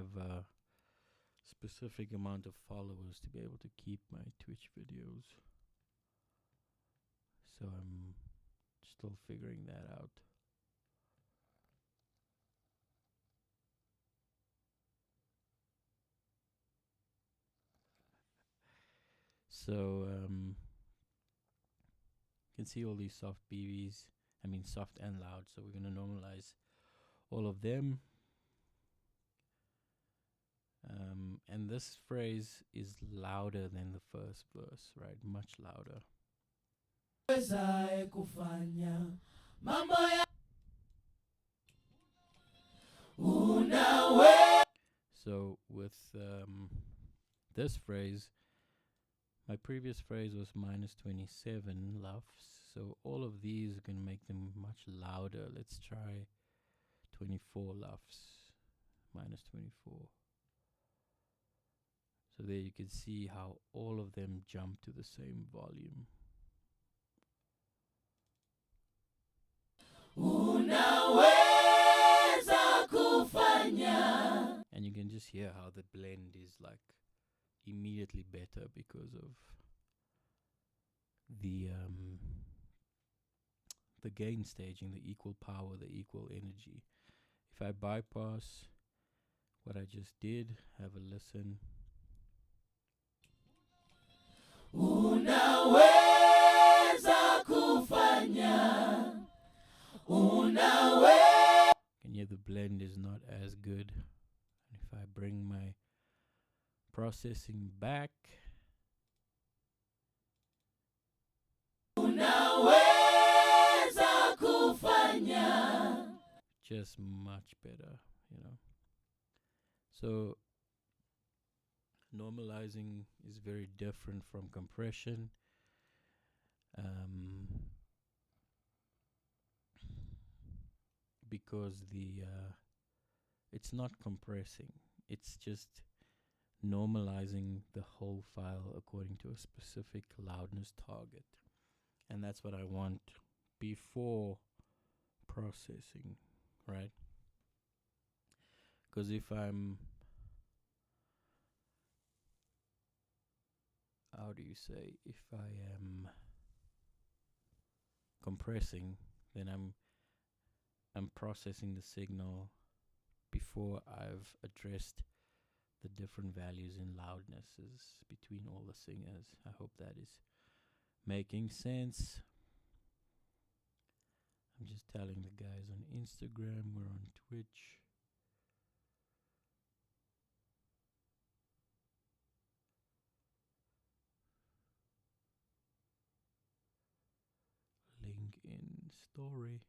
have a specific amount of followers to be able to keep my Twitch videos. So I'm still figuring that out. So you can see all these soft BVs. I mean soft and loud. So we're going to normalize all of them. And this phrase is louder than the first verse, right? Much louder. So with this phrase, my previous phrase was minus 27 LUFS. So all of these are going to make them much louder. Let's try 24 LUFS, minus 24. So there you can see how all of them jump to the same volume. And you can just hear how the blend is like immediately better because of the gain staging, the equal power, the equal energy. If I bypass what I just did, have a listen. Unaweza kufanya. And yet the blend is not as good. And if I bring my processing back, unaweza kufanya. Just much better, you know. So normalizing is very different from compression. Because it's not compressing, it's just normalizing the whole file according to a specific loudness target. And that's what I want before processing, right? Because if I'm, how do you say, if I am compressing, then I'm processing the signal before I've addressed the different values in loudnesses between all the singers. I hope that is making sense. I'm just telling the guys on Instagram, we're on Twitch. Link in story.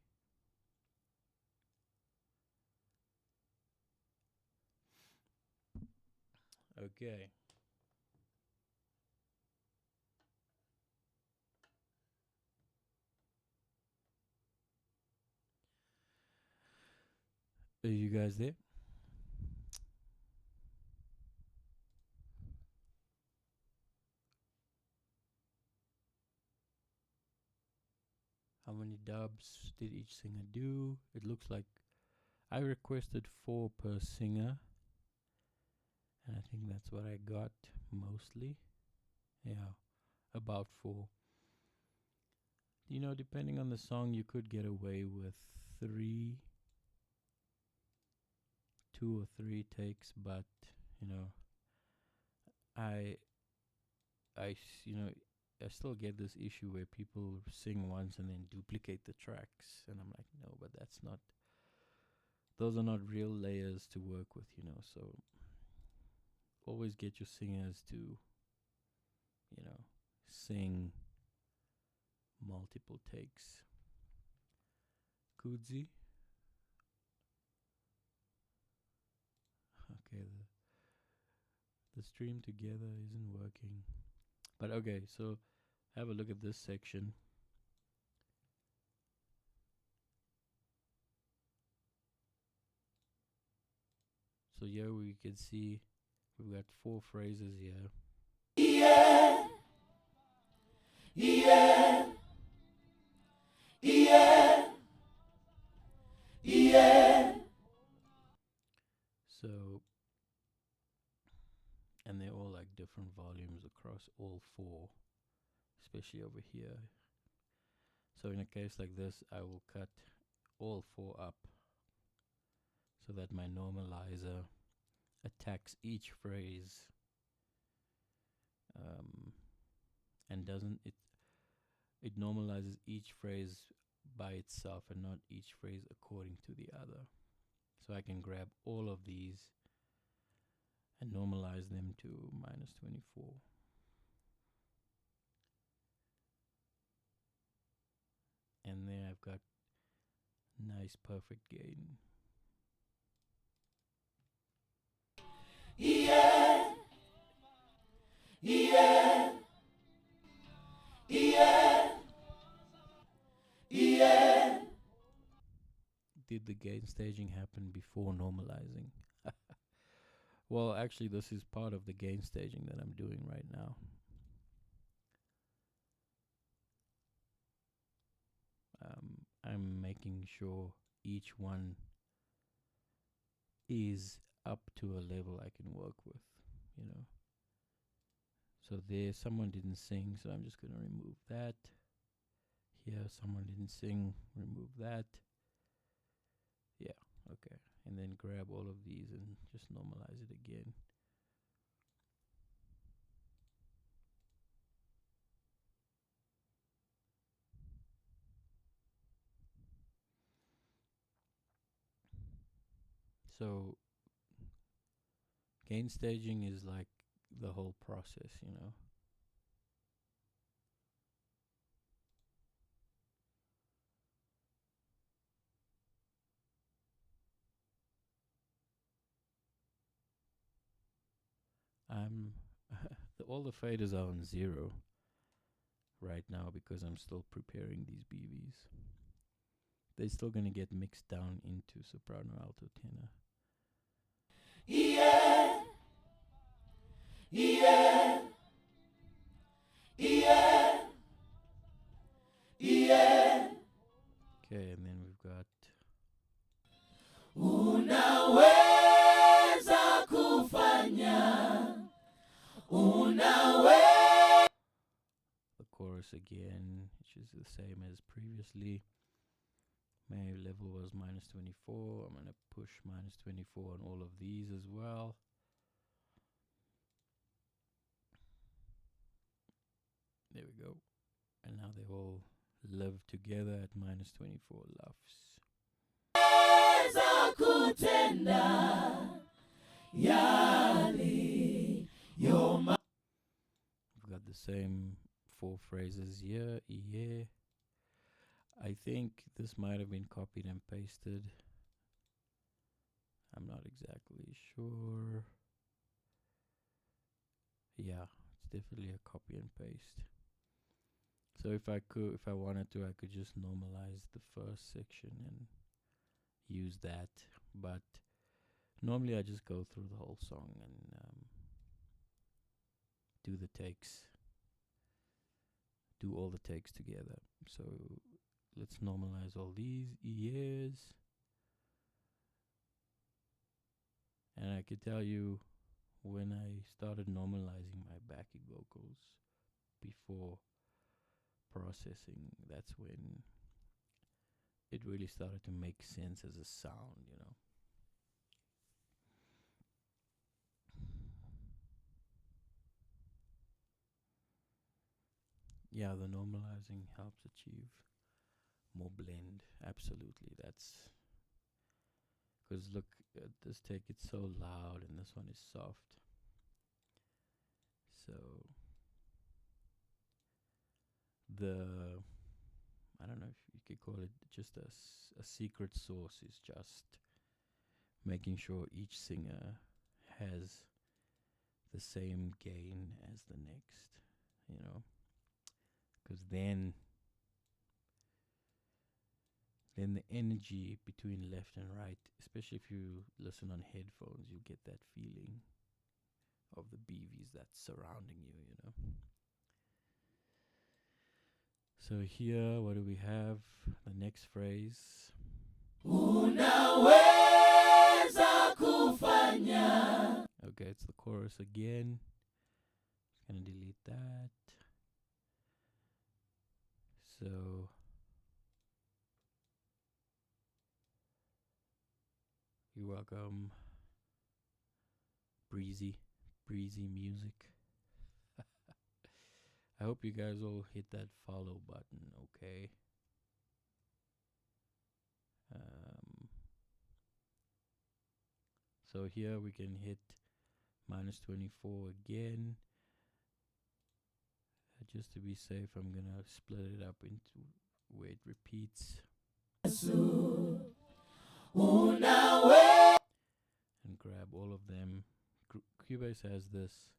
Okay. Are you guys there? How many dubs did each singer do? It looks like I requested 4 per singer. And I think that's what I got mostly. Yeah, about 4. You know, depending on the song, you could get away with 2 or 3 takes, but you know, I still get this issue where people sing once and then duplicate the tracks, and I'm like, no, but those are not real layers to work with, you know. So always get your singers to, you know, sing multiple takes. Kudzi. Okay, the stream together isn't working. But okay, so have a look at this section. So here we can see we've got 4 phrases here. Yeah. Yeah. Yeah. Yeah. So and they're all like different volumes across all four, especially over here. So in a case like this, I will cut all four up so that my normalizer attacks each phrase and doesn't it normalizes each phrase by itself and not each phrase according to the other. So I can grab all of these and normalize them to -24. And there I've got nice perfect gain. Yeah, yeah, yeah, yeah. Did the gain staging happen before normalizing? Well, actually, this is part of the gain staging that I'm doing right now. I'm making sure each one is up to a level I can work with, you know. So there, someone didn't sing, so I'm just going to remove that. Here, someone didn't sing, remove that. Yeah, okay. And then grab all of these and just normalize it again. So gain staging is like the whole process, you know. I'm all the faders are on 0 right now because I'm still preparing these BVs. They're still gonna get mixed down into soprano, alto, tenor. Yeah, yeah, yeah, yeah. Okay, and then we've got Unaweza kufanya, unaweza. the chorus again, which is the same as previously. My level was -24. I'm gonna push -24 on all of these as well. There we go. And now they all live together at -24 LUFS. Kutenda yale yoma. We've got the same 4 phrases here. Yeah. I think this might have been copied and pasted. I'm not exactly sure. Yeah, it's definitely a copy and paste. So if I wanted to, I could just normalize the first section and use that. But normally I just go through the whole song and do all the takes together. So let's normalize all these ears. And I could tell you, when I started normalizing my backing vocals before processing, that's when it really started to make sense as a sound, you know. Yeah, the normalizing helps achieve more blend. Absolutely. That's because look at this take, it's so loud and this one is soft. So I don't know if you could call it just a secret sauce is just making sure each singer has the same gain as the next, you know, because then the energy between left and right, especially if you listen on headphones, you get that feeling of the BVs that's surrounding you, you know. So here, what do we have? The next phrase. Unaweza kufanya. Okay, it's the chorus again. Gonna delete that. So you're welcome. Breezy music. I hope you guys all hit that follow button, okay? So here we can hit -24 again. Just to be safe, I'm gonna split it up into where it repeats. And grab all of them. Cubase has this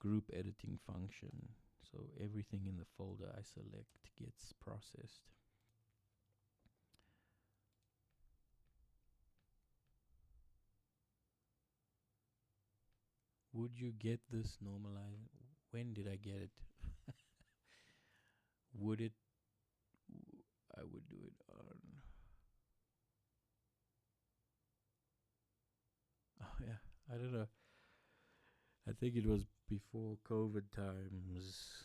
group editing function, so everything in the folder I select gets processed. Would you get this normalizing? When did I get it? Would it? I would do it on. Oh yeah, I don't know. I think it was before COVID times,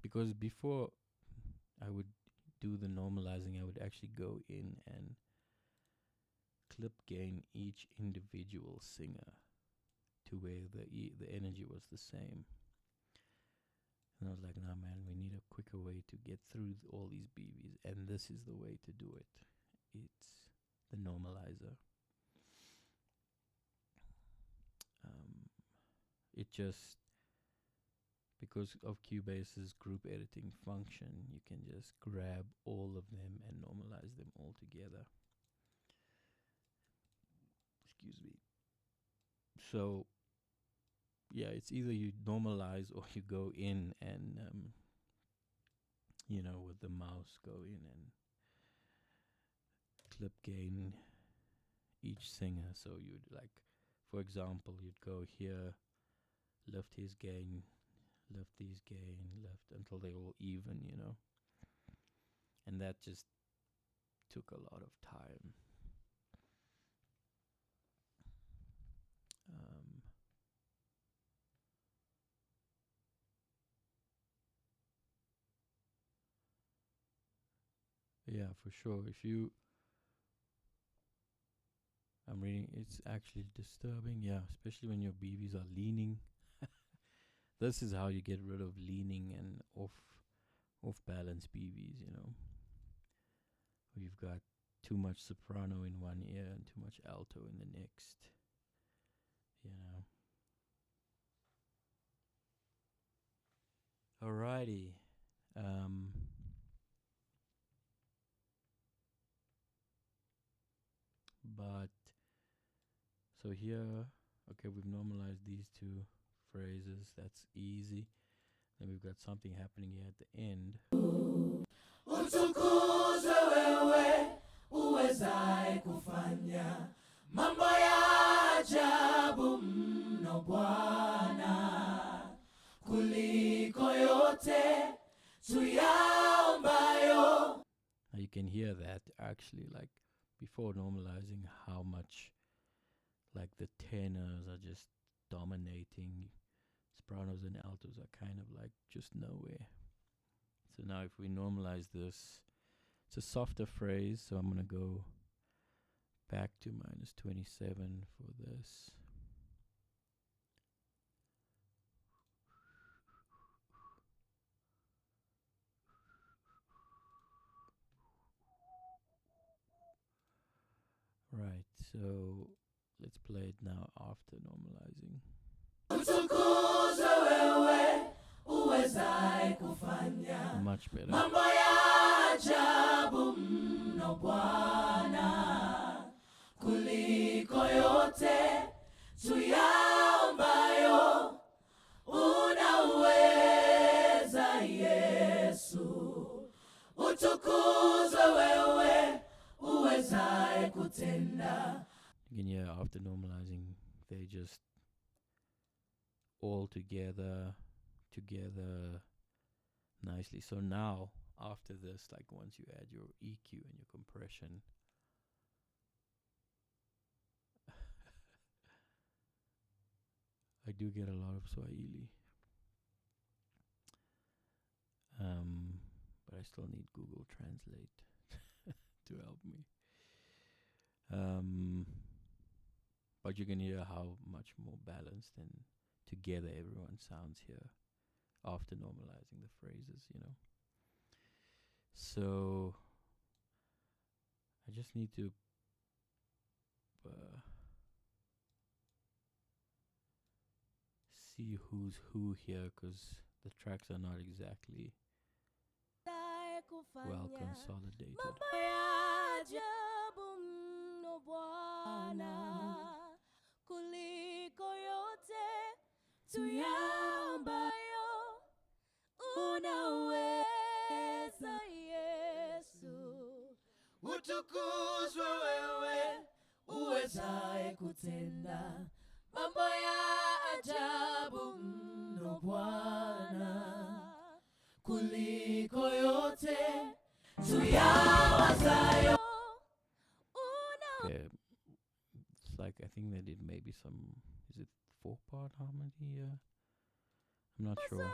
because before I would do the normalizing, I would actually go in and clip gain each individual singer to where the energy was the same. And I was like, nah, man, we need a quicker way to get through all these BVs, and this is the way to do it. It's the normalizer. It just, because of Cubase's group editing function, you can just grab all of them and normalize them all together. Excuse me. So yeah, it's either you normalize or you go in and with the mouse go in and clip gain each singer. So you'd, like, for example, you'd go here, lift his gain, lift these gain, lift until they're all even, and that just took a lot of time. Yeah, for sure. I'm reading, it's actually disturbing. Yeah, especially when your BVs are leaning. This is how you get rid of leaning and off balance BVs, Where you've got too much soprano in one ear and too much alto in the next, Alrighty. But so here, okay, we've normalized these two phrases. That's easy. Then we've got something happening here at the end. Utukuzwe wewe uwezaye kufanya mambo ya ajabu mno Bwana, kuliko yote tuyaombayo. You can hear that actually, like, before normalizing, how much, like, the tenors are just dominating. Sopranos and altos are kind of like just nowhere. So now if we normalize this, it's a softer phrase, so I'm going to go back to -27 for this. Right, so let's play it now after normalizing. Utukuzwe wewe uwezaye kufanya much better. Mambo ya ajabu mno Bwana, kuliko yote tuyaombayo. Unaweza Yesu, utukuzwe wewe uwezaye kutenda. Again, yeah, after normalizing, they just all together nicely. So now, after this, like, once you add your EQ and your compression, I do get a lot of Swahili. But I still need Google Translate to help me. But you can hear how much more balanced and together everyone sounds here after normalizing the phrases, So I just need to see who's who here, because the tracks are not exactly well consolidated. Kuliko yote tuyambayo, unaweza Yesu. Utukuzwe wewe uwezaye kutenda mambo ya ajabu mno Bwana, kuliko yote tuyawazayo. Okay. It's like, I think they did maybe some, is it 4-part harmony here? I'm not sure.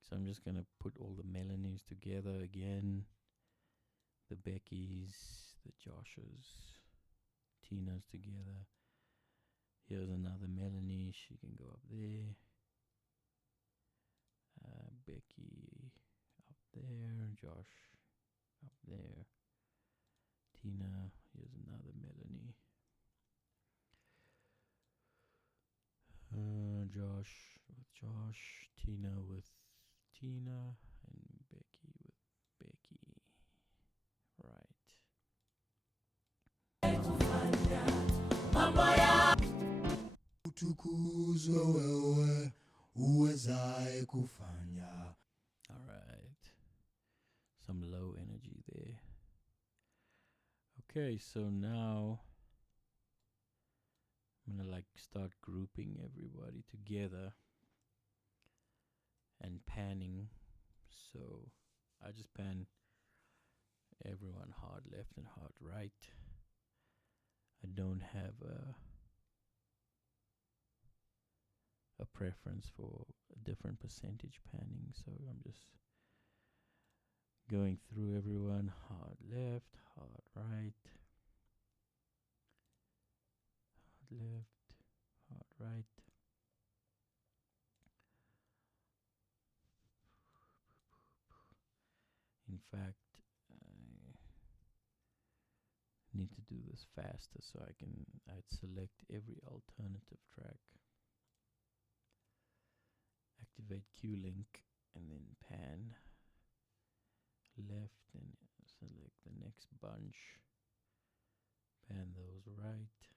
So I'm just gonna put all the Melanies together again. The Beckys, the Joshes, Tinas together. Here's another Melanie, she can go up there. Becky up there, Josh up there. Tina, here's another Melanie. Josh with Josh, Tina with Tina, and Becky with Becky. Right. Utukuzwe wewe uwezaye kufanya. Alright. Some low energy there. Okay, so now I'm gonna start grouping everybody together and panning. So I just pan everyone hard left and hard right. I don't have a preference for a different percentage panning, so I'm just going through everyone, hard left, hard right, hard left, hard right. In fact, I need to do this faster so I'd select every alternative track, activate Q-Link, and then pan left and select the next bunch, pan those right,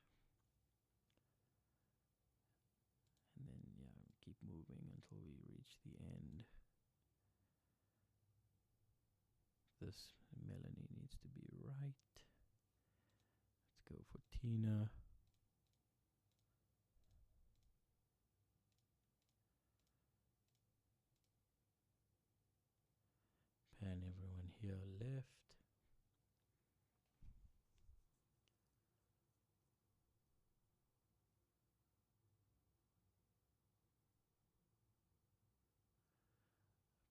and then keep moving until we reach the end. This Melanie needs to be right. Let's go for Tina. Pan everyone here left.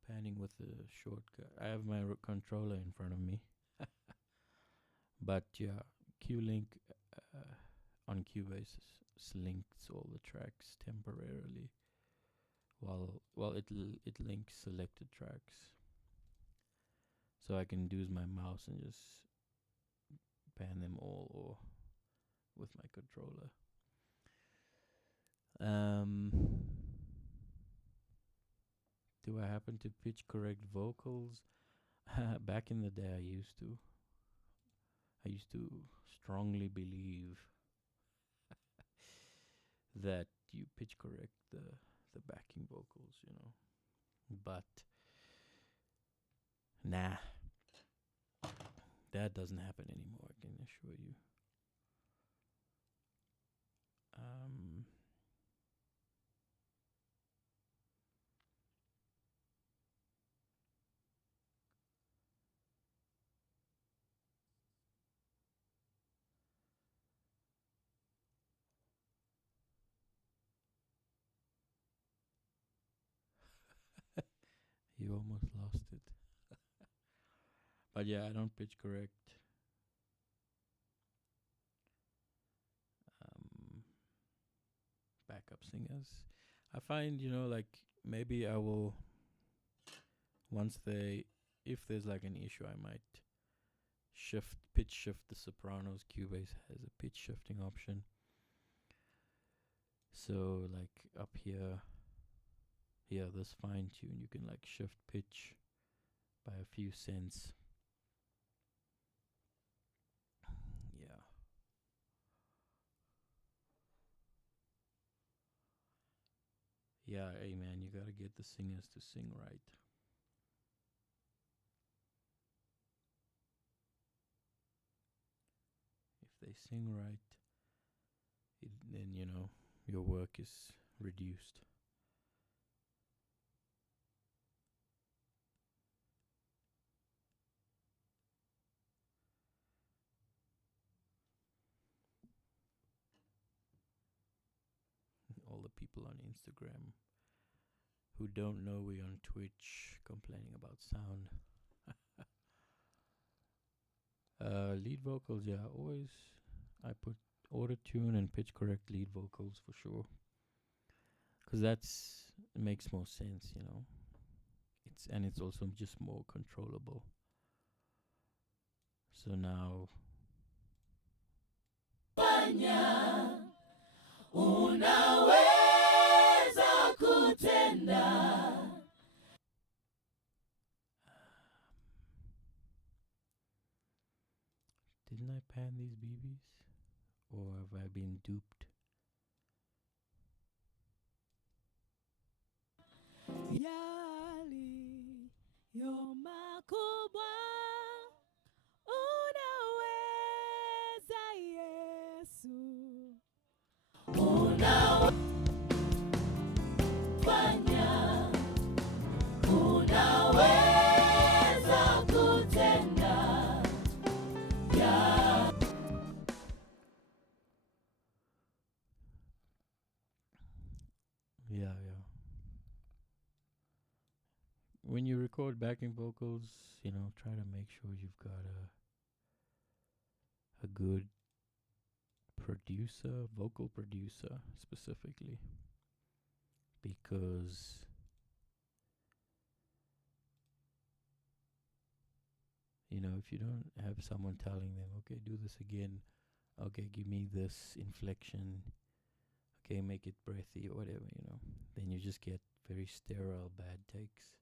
Panning with the shortcut. I have my controller in front of me. But yeah, Q-Link on Cubase links all the tracks temporarily, while it links selected tracks. So I can use my mouse and just pan them all, or with my controller. Do I happen to pitch correct vocals? Back in the day, I used to strongly believe that you pitch correct the backing vocals, But nah, that doesn't happen anymore, I can assure you. you almost lost it. But yeah, I don't pitch correct. Um, Backup singers. I find, like maybe I will, if there's like an issue, I might pitch shift the sopranos. Cubase has a pitch shifting option. So like up here, this fine tune, you can like shift pitch by a few cents. Yeah. Yeah, hey man, you gotta get the singers to sing right. If they sing right, then your work is reduced. All the people on Instagram who don't know we on Twitch complaining about sound. Lead vocals, yeah, always I put auto tune and pitch correct lead vocals for sure, because it makes more sense. It's also just more controllable. So now unaweza kutenda. didn't I pan these BBs, or have I been duped? Yali yo makubwa unaweza Yesu unaweza kutenda Yeah. When you record backing vocals, try to make sure you've got a good vocal producer specifically, because if you don't have someone telling them, okay, do this again, okay, give me this inflection, okay, make it breathy or whatever, then you just get very sterile bad takes.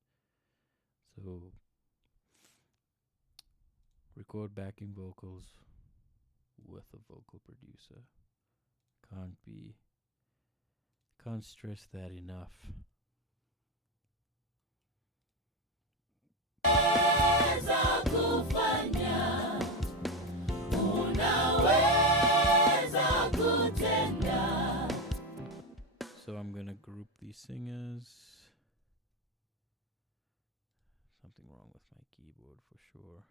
So record backing vocals with a vocal producer. Can't stress that enough. So I'm gonna group these singers. Something wrong with my keyboard for sure.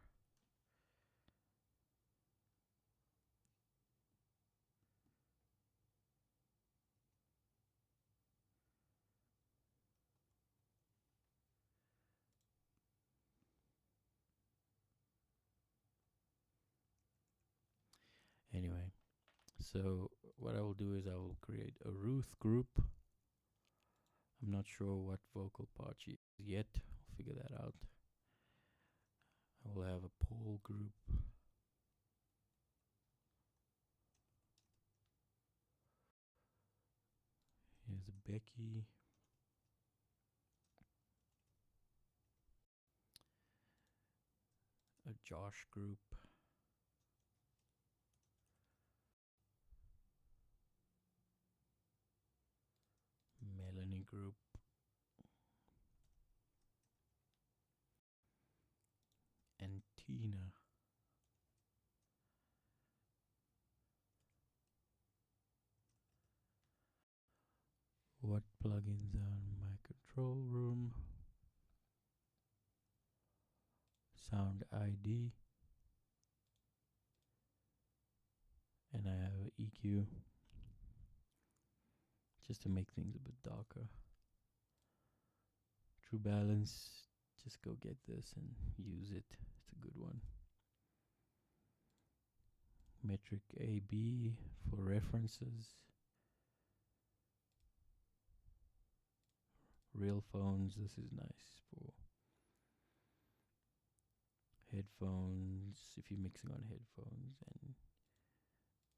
Anyway, so what I will do is I will create a Ruth group. I'm not sure what vocal part she is yet. I'll figure that out. I will have a Paul group. Here's a Becky. A Josh group. Melanie group. And Tina. What plugins are in my control room? Sound ID. And I have EQ, just to make things a bit darker. True balance, just go get this and use it. It's a good one. Metric AB for references. Real phones, this is nice for headphones. If you're mixing on headphones and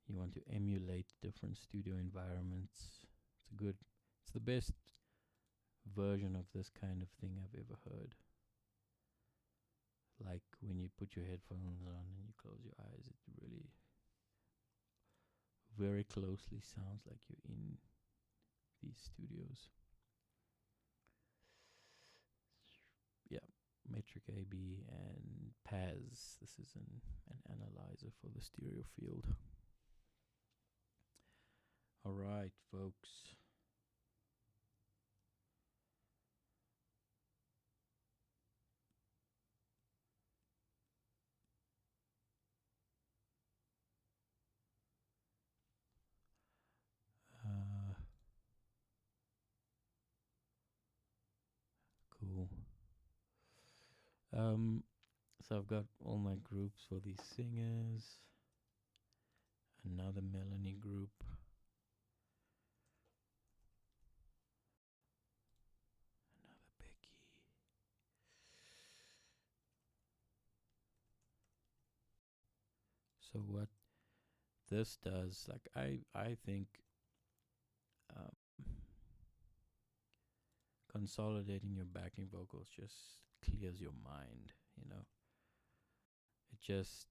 you want to emulate different studio environments, it's the best version of this kind of thing I've ever heard. Like when you put your headphones on and you close your eyes, it really very closely sounds like you're in these studios. Yeah, Metric AB and PAS. This is an analyzer for the stereo field. All right, folks. Cool. So I've got all my groups for these singers. Another Melanie group. Another Becky. So what this does, like I think consolidating your backing vocals just clears your mind, you know. It just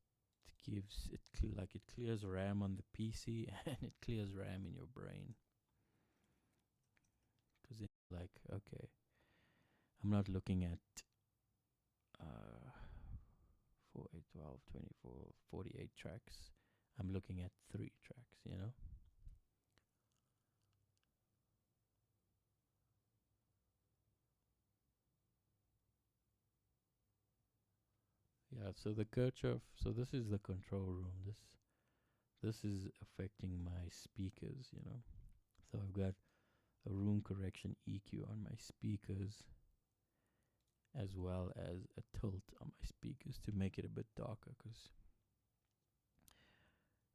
gives it like it clears RAM on the PC and it clears RAM in your brain. Because it's like, okay, I'm not looking at 4, 8, 12, 24, 48 tracks. I'm looking at 3 tracks, you know. Yeah, so the Kirchhoff, so this is the control room. This is affecting my speakers, you know. So I've got a room correction EQ on my speakers, as well as a tilt on my speakers to make it a bit darker, because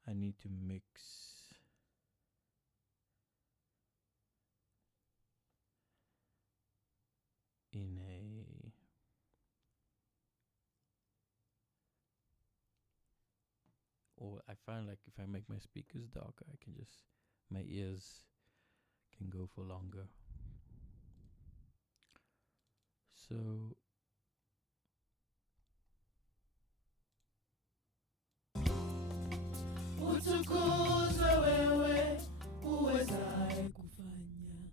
I need to mix in a or I find like if I make my speakers darker, I can just my ears can go for longer. So utukuzwe wewe uwezaye kufanya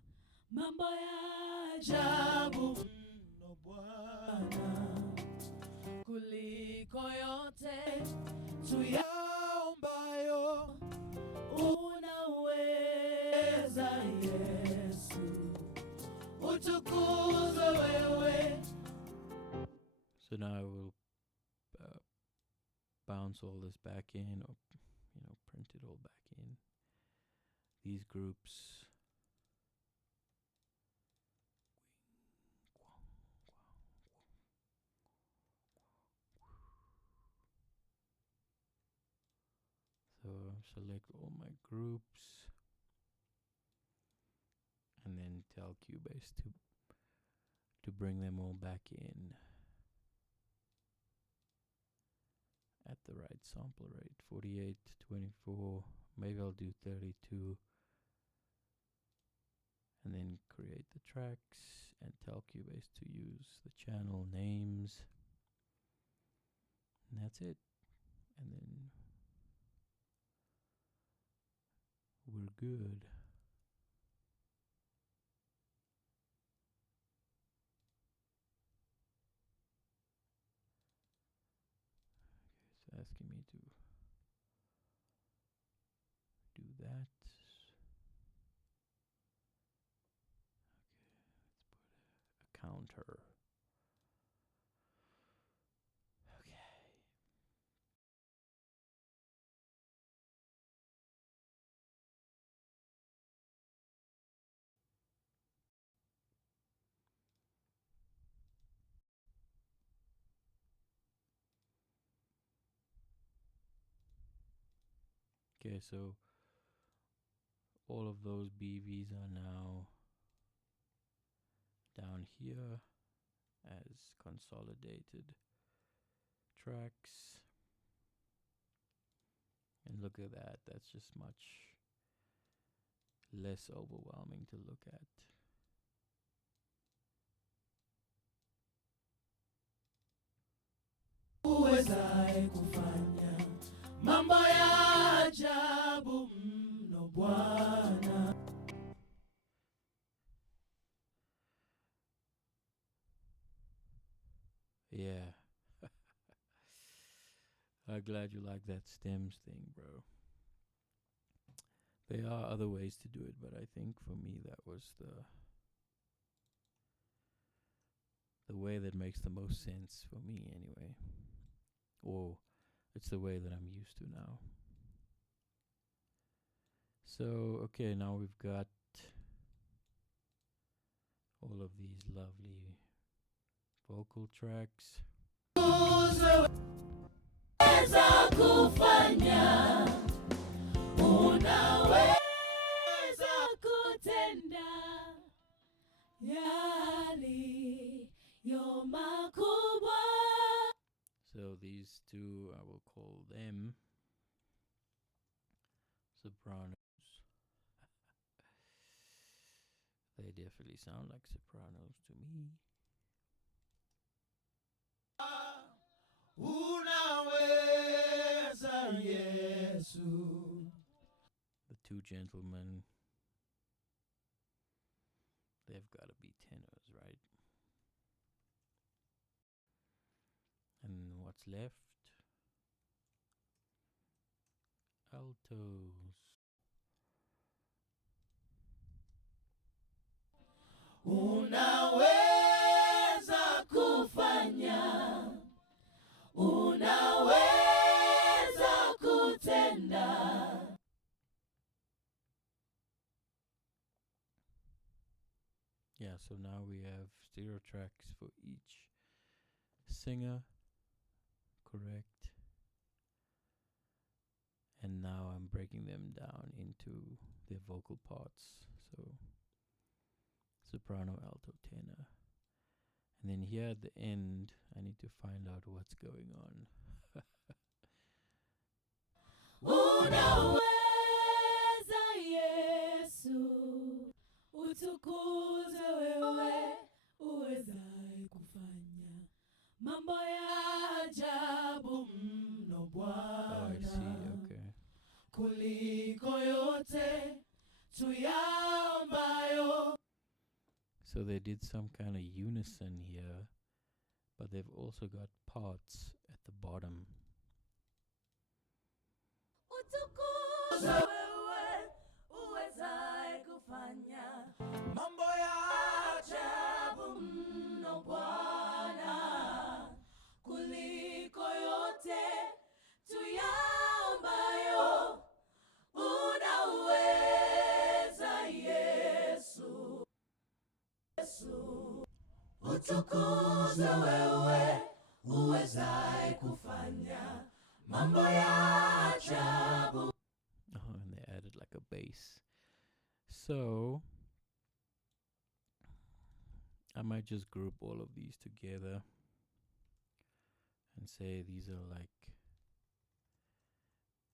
mambo ya ajabu mno Bwana, kuliko yote tuyaombayo, unaweza Yesu, utukuzwe wewe. so now I will bounce all this back in, or print it all back in. These groups. So select all my groups and then tell Cubase to bring them all back in at the right sample rate. 48, 24, maybe I'll do 32, and then create the tracks and tell Cubase to use the channel names, and that's it. And then we're good. Okay, it's asking me to do that. Okay, let's put a counter. Okay, so all of those BVs are now down here as consolidated tracks. And look at that, that's just much less overwhelming to look at. uwezaye kufanya mambo ya ajabu mno Bwana. Yeah. I'm glad you like that stems thing, bro. There are other ways to do it, but I think for me that was the way that makes the most sense for me anyway. Or it's the way that I'm used to now. So, okay, now we've got all of these lovely vocal tracks. Unaweza kufanya, unaweza kutenda yaliyo makubwa. So these two, I will call them sopranos. They definitely sound like sopranos to me. Unaweza Yesu. The two gentlemen, they've got to be tenors, right? And what's left? Altos. Unaweza kufanya, unaweza kutenda. Yeah, so now we have stereo tracks for each singer, correct? And now I'm breaking them down into their vocal parts. So soprano, alto, tenor. And then here at the end, I need to find out what's going on. Unaweza Yesu, utukuzwe wewe, uwezaye kufanya mambo ya ajabu mno Oh, I see. Bwana, Okay. kuliko yote tuyaombayo. So they did some kind of unison here, but they've also got parts at the bottom. Utukuzwe wewe, uwezaye kufanya mambo ya ajabu mno Bwana, kuliko yote tuyaombayo. Unaweza Yesu, Yesu, utukuzwe wewe, uwezaye kufanya mambo ya ajabu. Oh, and they added like a bass. So I might just group all of these together and say these are like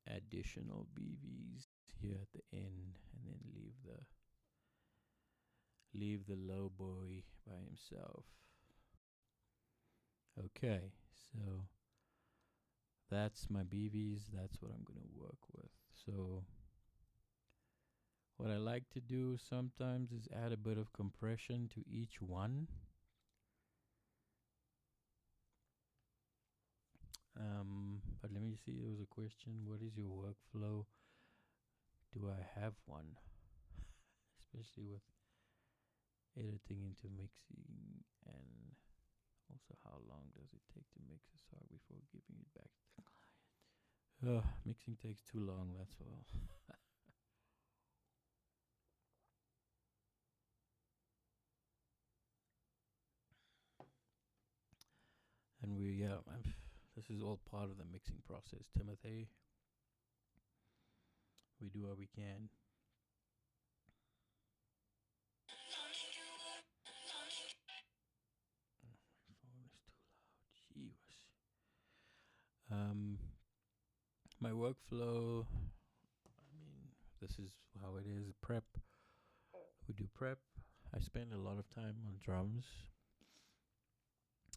additional BVs here at the end, and then leave the low boy by himself. Okay, so that's my BVs. That's what I'm going to work with. So what I like to do sometimes is add a bit of compression to each one. But let me see, there was a question. What is your workflow? Do I have one? Especially with editing into mixing, and also how long does it take to mix a song before giving it back to the client? Mixing takes too long, that's all. And yeah, this is all part of the mixing process, Timothy. we do what we can. My phone is too loud. Jeez. My workflow, I mean, this is how it is. Prep. We do prep. I spend a lot of time on drums.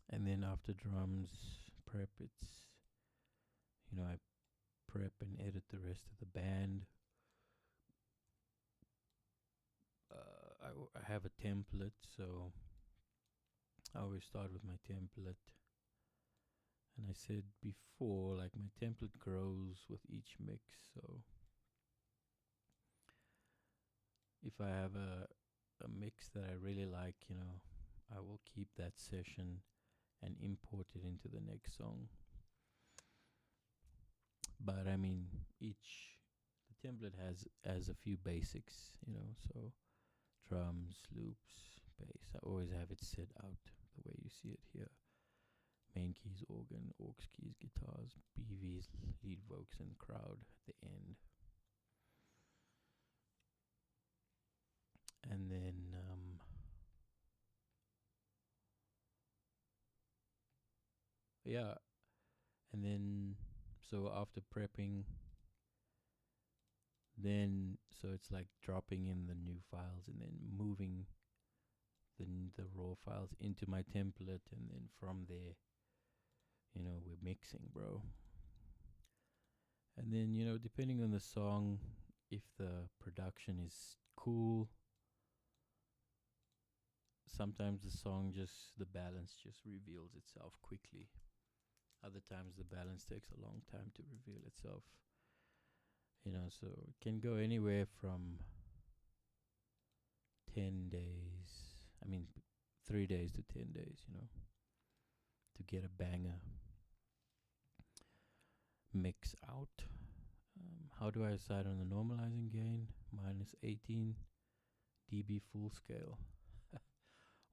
And then after drums, prep, I prep and edit the rest of the band. I have a template, so I always start with my template. And I said before, like, my template grows with each mix, so if I have a mix that I really like, I will keep that session and import it into the next song. But I mean, the template has a few basics, so drums, loops, bass. I always have it set out the way you see it here. Main keys, organ, aux keys, guitars, BVs, lead vocals, and crowd at the end. And then and then so after prepping, then so it's like dropping in the new files and then moving the raw files into my template, and then from there, we're mixing, bro. And then, depending on the song, if the production is cool, sometimes the balance just reveals itself quickly. Other times the balance takes a long time to reveal itself. So it can go anywhere from 10 days, 3 days to 10 days, to get a banger mix out. How do I decide on the normalizing gain? -18 dB full scale.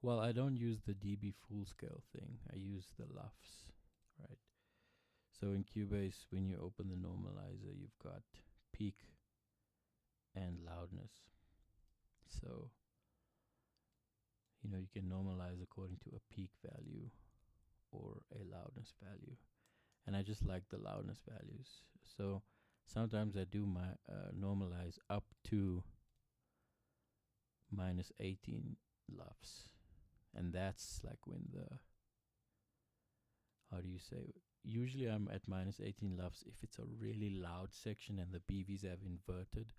Well, I don't use the dB full scale thing. I use the LUFS, right? So in Cubase, when you open the normalizer, you've got peak and loudness. So, you can normalize according to a peak value or a loudness value. And I just like the loudness values. So sometimes I do my normalize up to -18 LUFS. And that's like when usually I'm at -18 LUFS if it's a really loud section and the BVs have inverted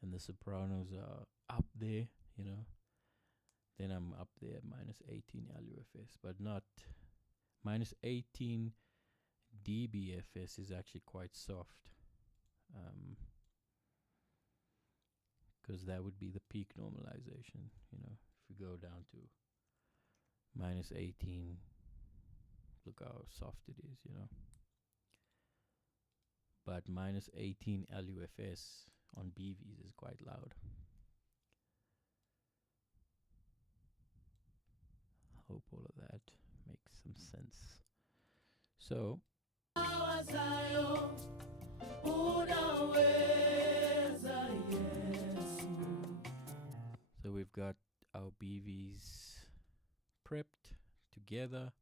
and the sopranos are up there, then I'm up there at -18 LUFS, but not -18 dBFS is actually quite soft, because that would be the peak normalization. If we go down to -18, look how soft it is, But -18 LUFS on BVs is quite loud. Hope all of that makes some sense. So we've got our BVs prepped together.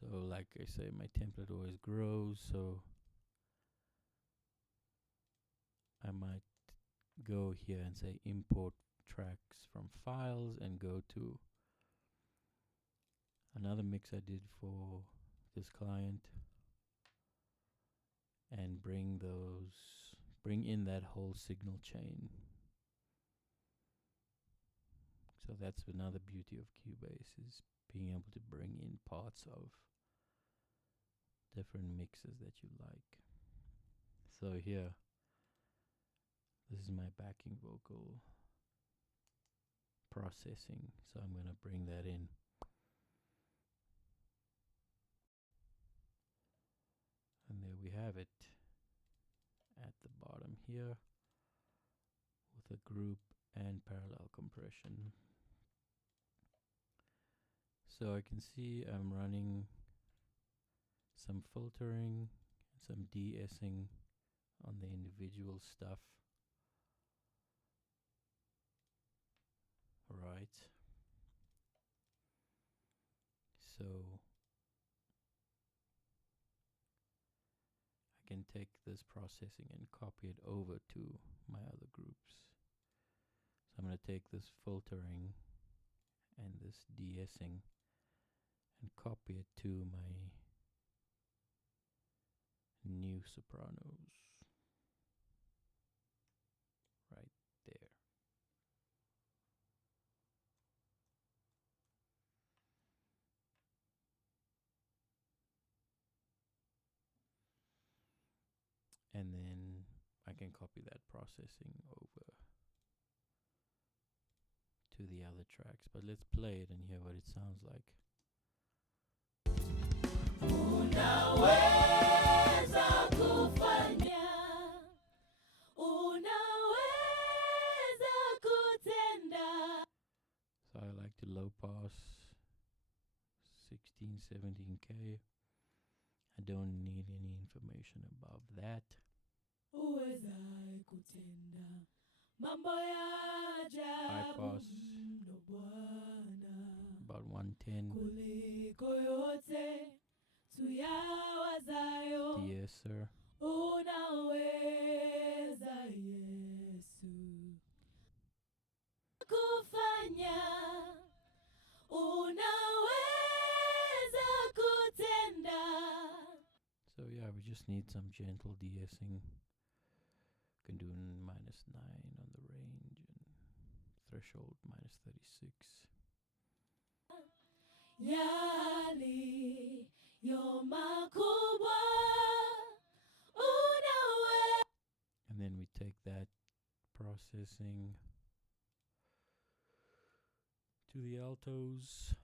So like I say, my template always grows, so I might go here and say import tracks from files and go to another mix I did for this client and bring in that whole signal chain. So that's another beauty of Cubase, is being able to bring in parts of different mixes that you like. So here, this is my backing vocal processing, so I'm going to bring that in. And there we have it at the bottom here with a group and parallel compression. So I can see I'm running some filtering, some de-essing on the individual individual stuff. Right. So I can take this processing and copy it over to my other groups. So I'm going to take this filtering and this de-essing and copy it to my new sopranos. Right there. And then I can copy that processing over to the other tracks. But let's play it and hear what it sounds like. Unaweza kufanya, unaweza kutenda. So I like to low pass 16, 17K. I don't need any information above that. Uwezaye kutenda mambo ya ajabu mno Bwana, About 110. kuliko yote tuyawazayo. Yes, sir. Unaweza Yesu kufanya, unaweza kutenda. So yeah, we just need some gentle de-essing. Can do -9 on the range and threshold -36. Yaliyo makubwa And then we take that processing to the altos,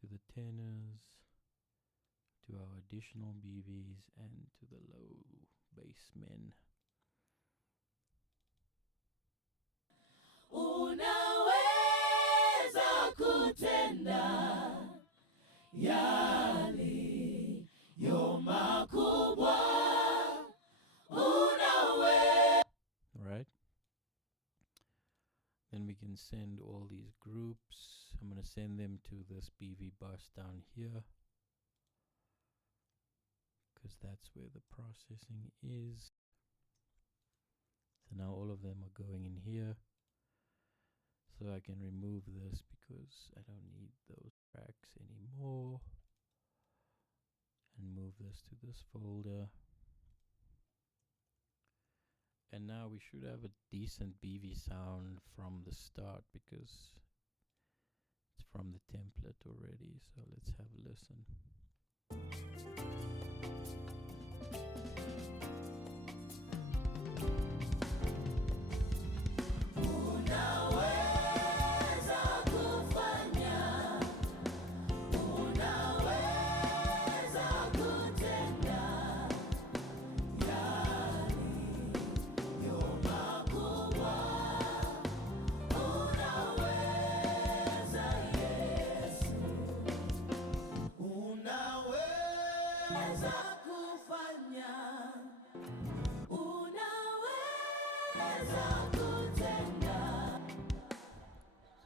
to the tenors, to our additional BVs, and to the low bass men. unaweza kutenda yaliyo makubwa. Right? Then we can send all these groups. I'm going to send them to this BV bus down here, because that's where the processing is. So now all of them are going in here. So I can remove this because I don't need those tracks anymore. And move this to this folder. And now we should have a decent BV sound from the start because it's from the template already. So let's have a listen.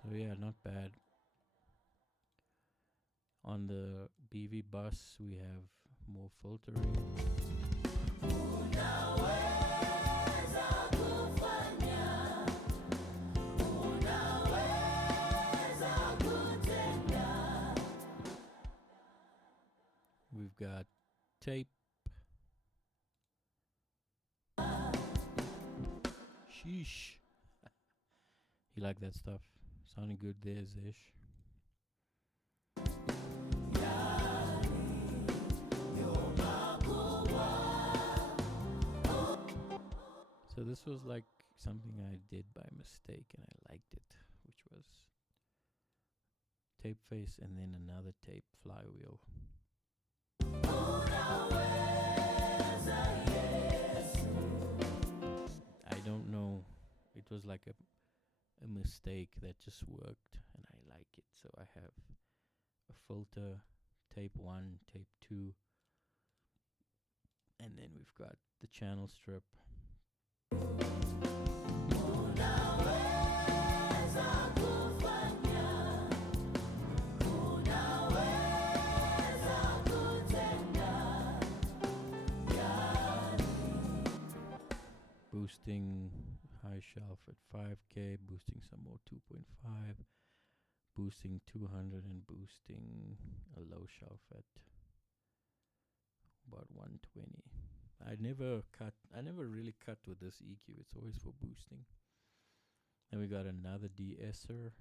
So yeah, not bad. On the BV bus, we have more filtering. We've got tape. Sheesh. You like that stuff? Sounding good there, Zish. So this was like something I did by mistake and I liked it, which was tape face and then another tape flywheel. I don't know. It was like a mistake that just worked and I like it. So I have a filter, tape 1, tape 2, And then we've got the channel strip. Boosting high shelf at 5K, boosting some more 2.5, boosting 200, and boosting a low shelf at about 120. I never really cut with this EQ. It's always for boosting. Then we got another de-esser.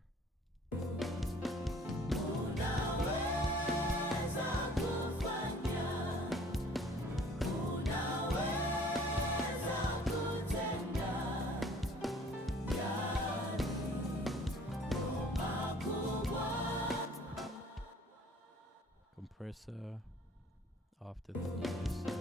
Compressor after the de-esser.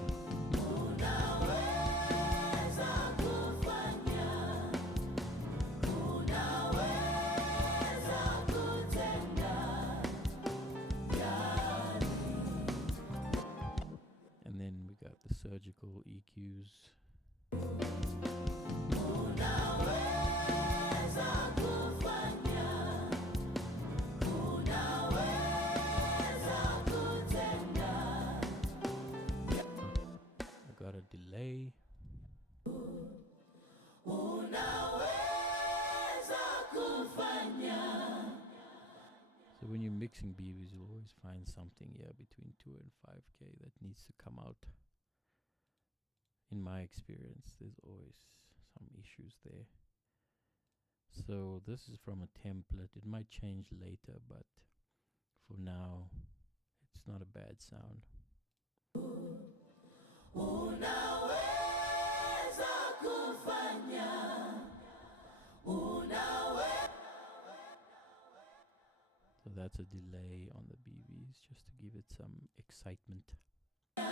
And then we got the surgical EQs. I got a delay. So when you're mixing BVs, you'll always find something here between 2 and 5K that needs to come out. In my experience, there's always some issues there. So this is from a template. It might change later, but for now, it's not a bad sound. So that's a delay on the BVs, just to give it some excitement. I'm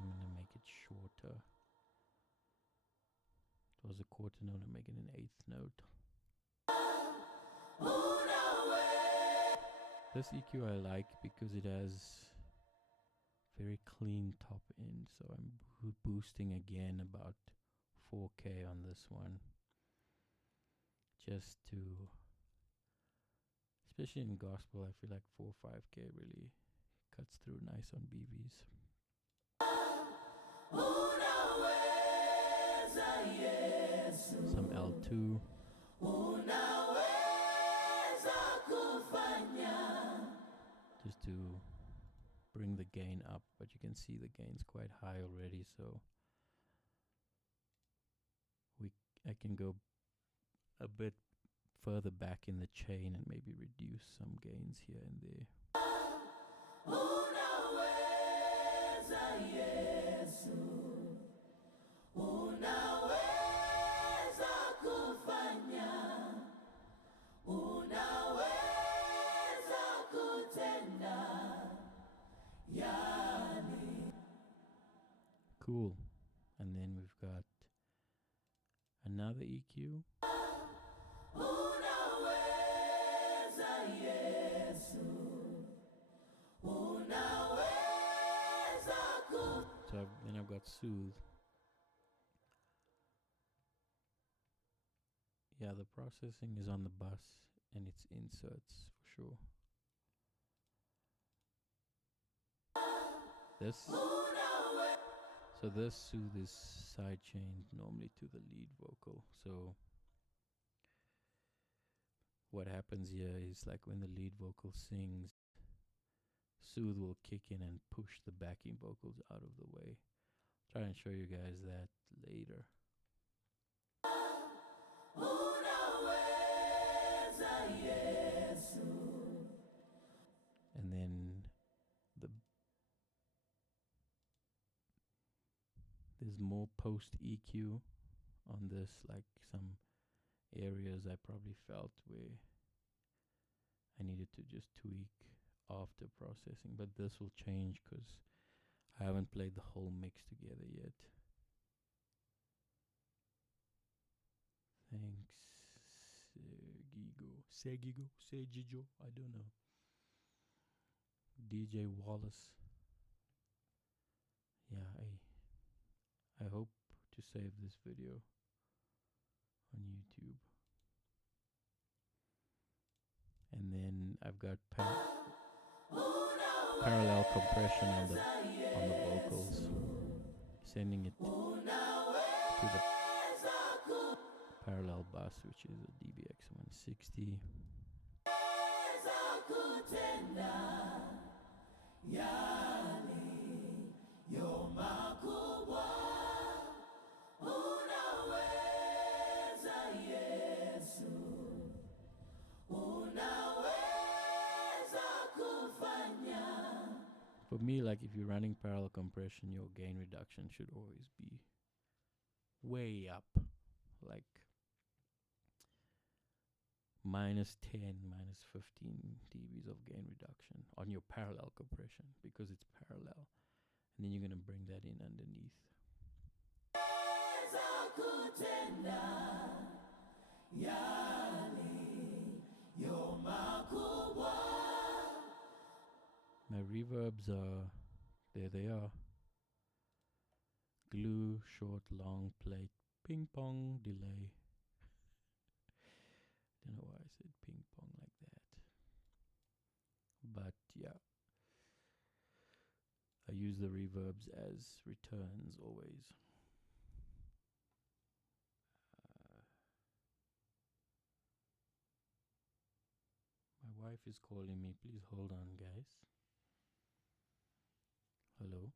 gonna make it shorter. It was a quarter note, I'm making an eighth note. This EQ I like because it has very clean top end, so I'm boosting again about 4K on this one, just to, especially in gospel, I feel like 4 or 5K really cuts through nice on BVs. Some L2. Just to bring the gain up, but you can see the gain's quite high already, so I can go a bit further back in the chain and maybe reduce some gains here and there. Cool. And then we've got another EQ. So then I've got soothe. Yeah, the processing is on the bus and it's inserts for sure. So this soothe is side chained normally to the lead vocal. So what happens here is, like, when the lead vocal sings, soothe will kick in and push the backing vocals out of the way. Try and show you guys that later. And then there's more post EQ on this, like some areas I probably felt where I needed to just tweak after processing, but this will change because I haven't played the whole mix together yet. Thanks. Segigo, I don't know. DJ Wallace. Yeah, I hope to save this video on YouTube. And then I've got parallel compression on the vocals, sending it to the parallel bus, which is a DBX 160. For me, like if you're running parallel compression, your gain reduction should always be way up, like minus 10, minus 15 dBs of gain reduction on your parallel compression, because it's parallel. And then you're going to bring that in underneath. My reverbs are, there they are. Glue, short, long, plate, ping pong, delay. Don't know why I said ping pong like that. But yeah, I use the reverbs as returns always. My wife is calling me. Please hold on, guys. Hello?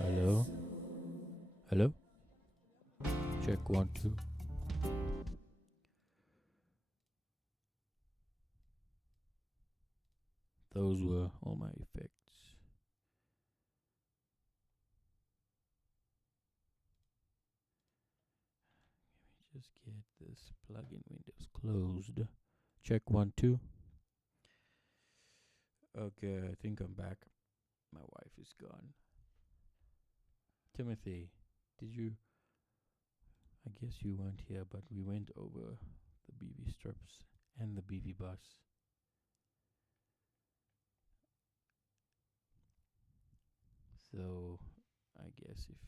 Hello? Hello? Check 1, 2. Those were all my effects. Let me just get this plugin windows closed. Check 1, 2. Okay, I think I'm back. My wife is gone. Timothy, did you? I guess you weren't here, but we went over the BV strips and the BV bus. So I guess if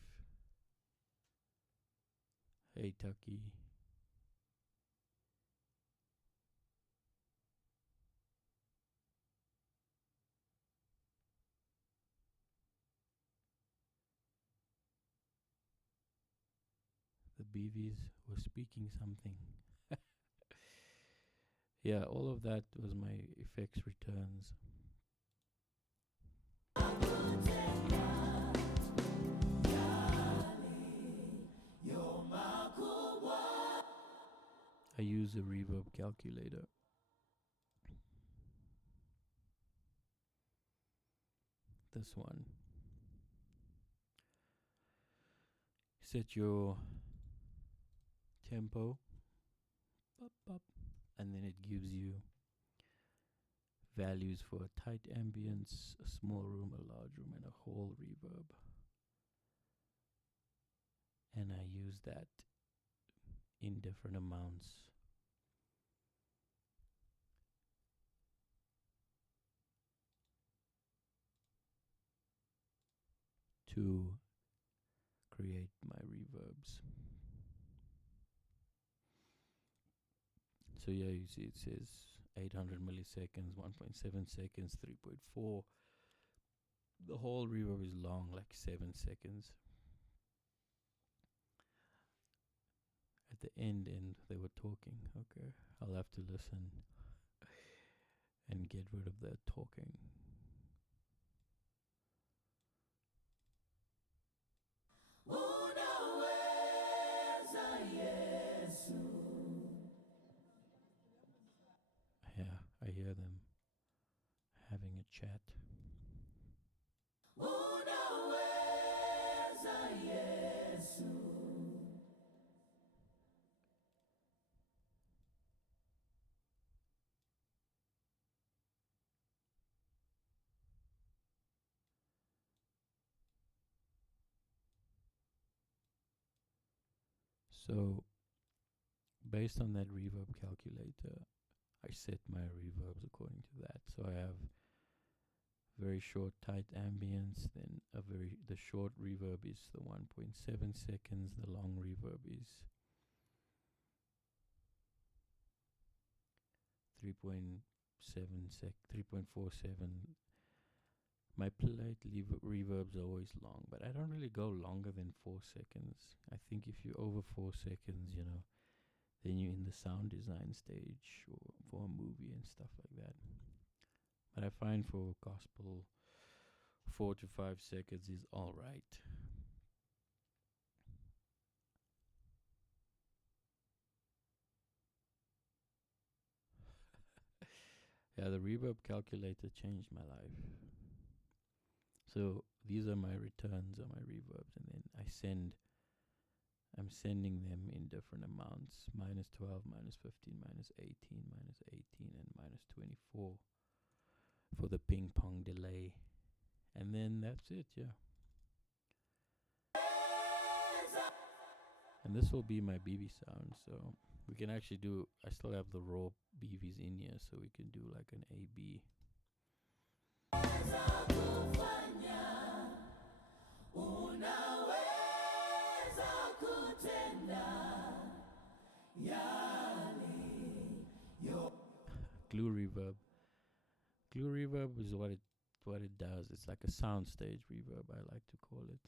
hey Tucky, the BVs were speaking something. Yeah, all of that was my effects returns. I use a reverb calculator. This one. Set your tempo, bop, bop, and then it gives you values for a tight ambience, a small room, a large room, and a whole reverb. And I use that in different amounts. To create my reverbs. So yeah, you see it says 800 milliseconds, 1.7 seconds, 3.4. The whole reverb is long, like 7 seconds. At the end they were talking. Okay, I'll have to listen and get rid of that talking. Yeah, I hear them having a chat. So, based on that reverb calculator, I set my reverbs according to that. So I have very short tight ambience, then the short reverb is the 1.7 seconds, the long reverb is 3.47. My polite reverb's always long, but I don't really go longer than 4 seconds. I think if you're over 4 seconds, then you're in the sound design stage or for a movie and stuff like that. But I find for gospel, 4 to 5 seconds is all right. Yeah, the reverb calculator changed my life. So these are my returns on my reverbs, and then I'm sending them in different amounts: -12, -15, -18, -18, and -24 for the ping pong delay. And then that's it, yeah. And this will be my BB sound, so we can actually do, I still have the raw BVs in here, so we can do like an AB. Glue reverb. Glue reverb is what it does. It's like a soundstage reverb, I like to call it.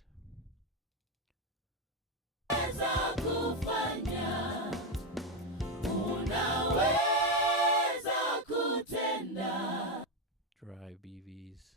Dry BVs.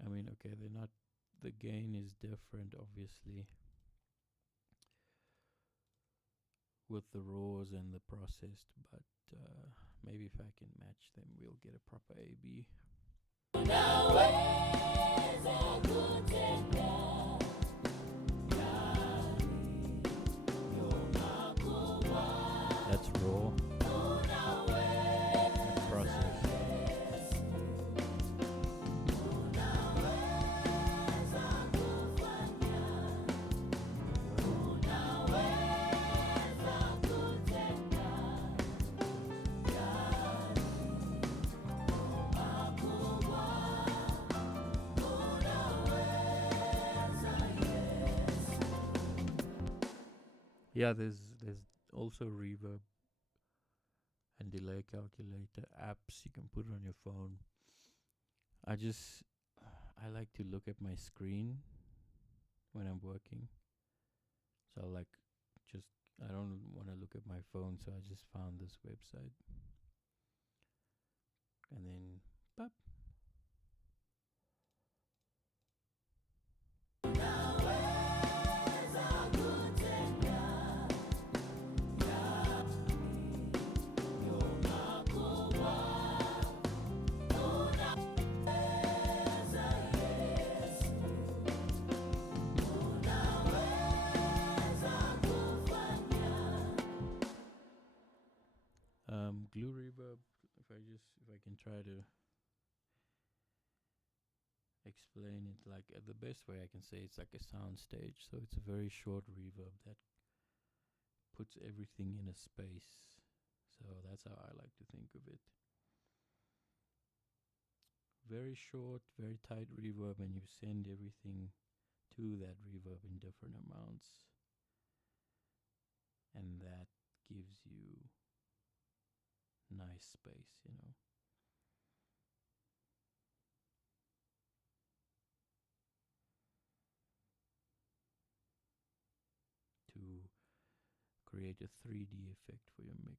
I mean, okay, they're not, the gain is different, obviously, with the raws and the processed, but maybe if I can match them, we'll get a proper AB. unaweza kutenda yaliyo makubwa, That's raw. That's processed. Yeah, there's also reverb and delay calculator apps you can put on your phone. I like to look at my screen when I'm working. So like just I don't want to look at my phone, so I just found this website and then pop. Glue reverb. If I can try to explain it like the best way I can say, it's like a sound stage. So it's a very short reverb that puts everything in a space. So that's how I like to think of it. Very short, very tight reverb, and you send everything to that reverb in different amounts, and that gives you nice space, you know. To create a 3D effect for your mix.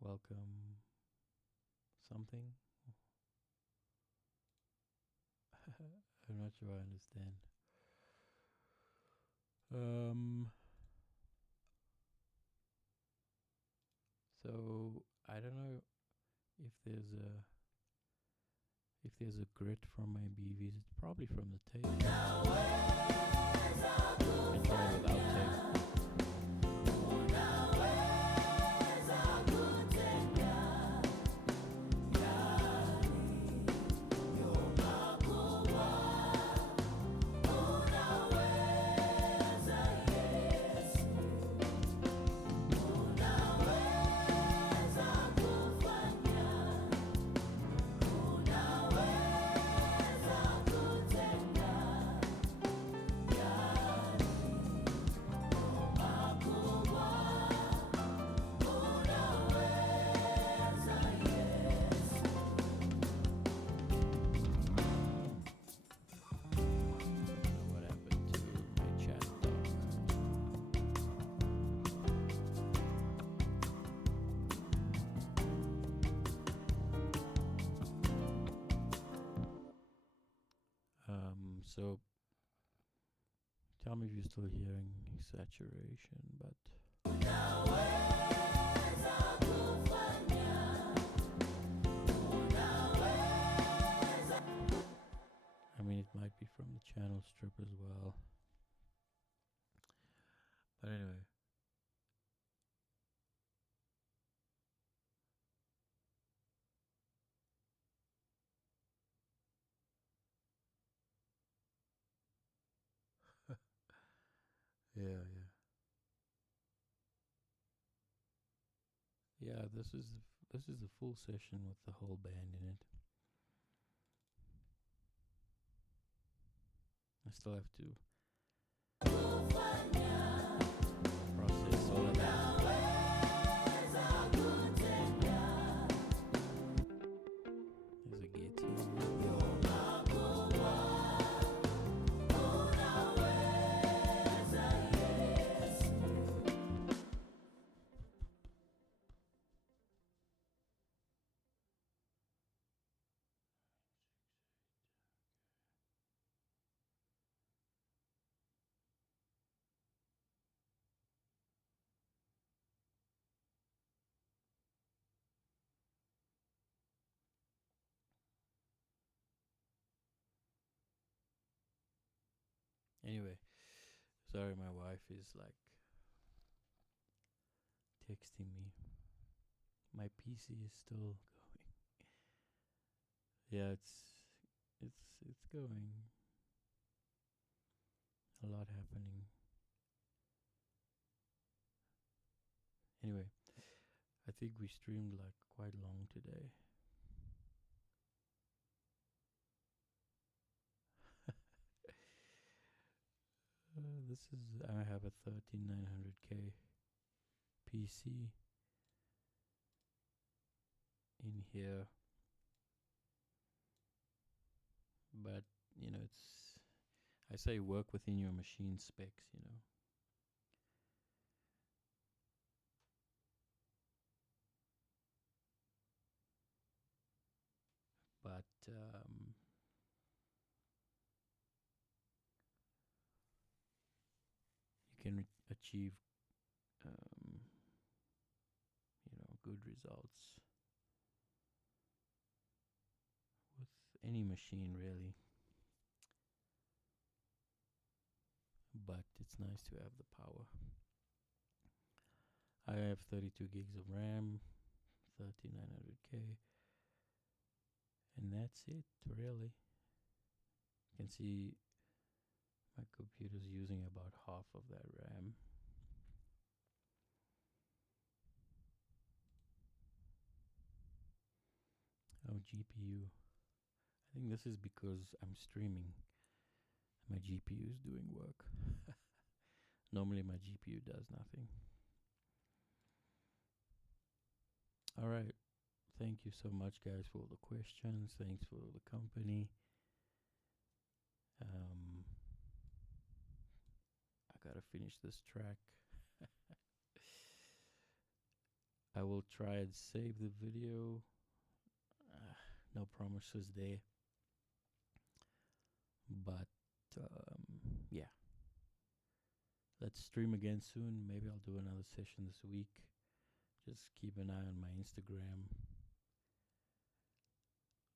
Welcome something. I'm not sure I understand. So I don't know if there's a grit from my BVs. It's probably from the tape. I can try without tape. What happened to my chat so tell me if you're still hearing saturation, but I mean, it might be from the channel strip as well. But anyway. Yeah. Yeah, this is the full session with the whole band in it. I still have to process all of that. There's a gate here. Anyway, sorry, my wife is like texting me. My PC is still going. Yeah, it's going. A lot happening. Anyway, I think we streamed like quite long today. This is I have a 13900K PC in here, but it's I say work within your machine specs. But you can achieve um, good results with any machine really. But it's nice to have the power. I have 32 gigs of RAM, 13900K, and that's it really. You can see my computer's using about half of that RAM. Oh, GPU. I think this is because I'm streaming. My GPU is doing work. Normally my GPU does nothing. Alright. Thank you so much, guys, for all the questions. Thanks for the company. I gotta finish this track. I will try and save the video. No promises there. But yeah. Let's stream again soon. Maybe I'll do another session this week. Just keep an eye on my Instagram.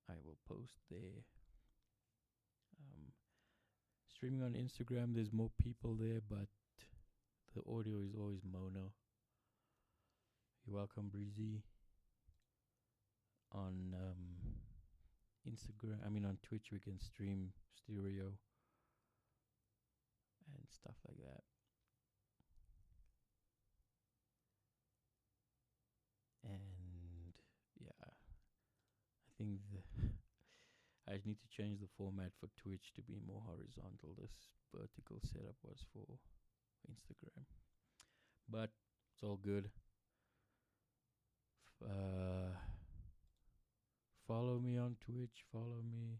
I will post there. Streaming on Instagram, there's more people there, but the audio is always mono. You're welcome, Breezy. On on Twitch, we can stream stereo and stuff like that. And yeah, I think I need to change the format for Twitch to be more horizontal. This vertical setup was for Instagram, but it's all good. Follow me on Twitch. Follow me.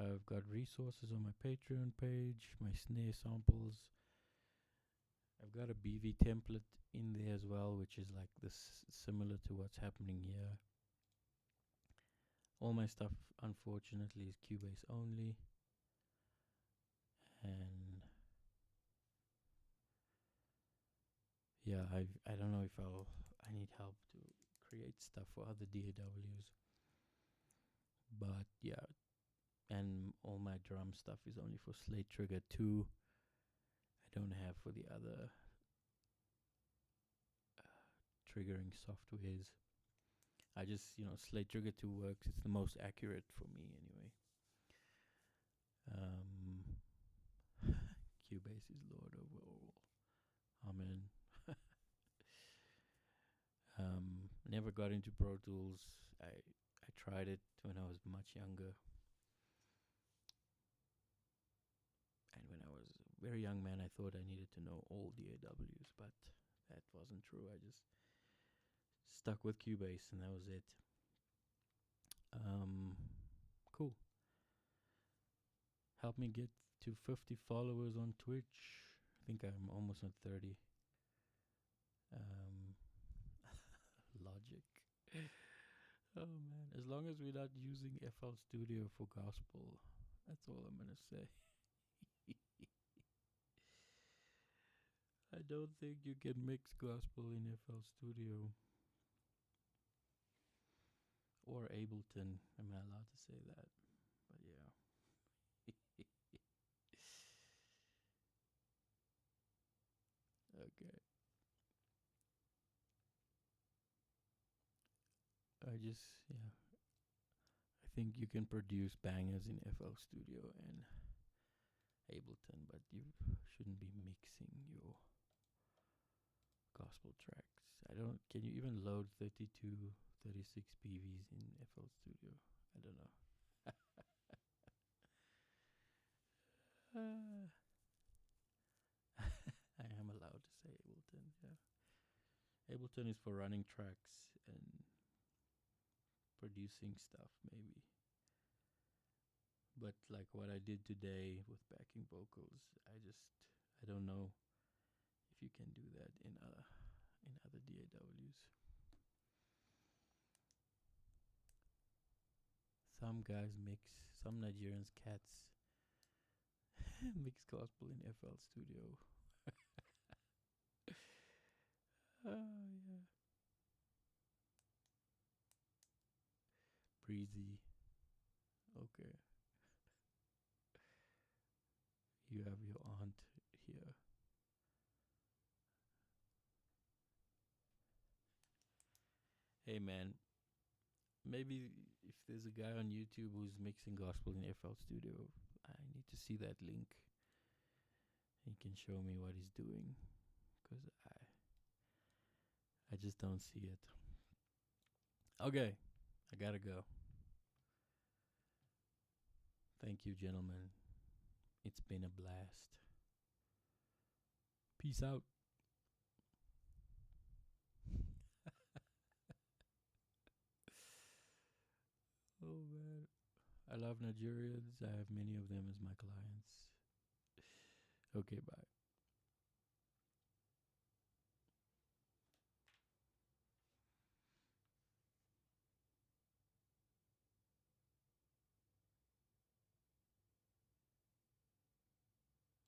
I've got resources on my Patreon page, my snare samples. I've got a BV template in there as well, which is like this, similar to what's happening here. All my stuff, unfortunately, is Cubase only. And yeah, I don't know if I need help to create stuff for other DAWs. But yeah, and all my drum stuff is only for Slate Trigger 2. I don't have for the other triggering softwares. I just, Slate Trigger 2 works. It's the most accurate for me anyway. Cubase is Lord over all. Amen. Never got into Pro Tools. I tried it when I was much younger. And when I was a very young man, I thought I needed to know all DAWs, but that wasn't true. I just stuck with Cubase, and that was it. Cool. Help me get to 50 followers on Twitch. I think I'm almost at 30. Logic. Oh man, as long as we're not using FL Studio for gospel, that's all I'm gonna say. I don't think you can mix gospel in FL Studio. Or Ableton. Am I allowed to say that? But yeah. Okay. Yeah. I think you can produce bangers in FL Studio and Ableton, but you shouldn't be mixing your gospel tracks. I don't. Can you even load 32, 36 PVs in FL Studio? I don't know. I am allowed to say Ableton. Yeah, Ableton is for running tracks and producing stuff, maybe. But like what I did today with backing vocals, I don't know if you can do that in other DAWs. Some guys mix, some Nigerians cats mix gospel in FL Studio. Oh yeah, breezy. Okay, you have your aunt here. Hey man, maybe if there's a guy on YouTube who's mixing gospel in FL Studio, I need to see that link. He can show me what he's doing, cause I just don't see it. Okay, I gotta go. Thank you, gentlemen. It's been a blast. Peace out. Oh man, I love Nigerians. I have many of them as my clients. Okay, bye.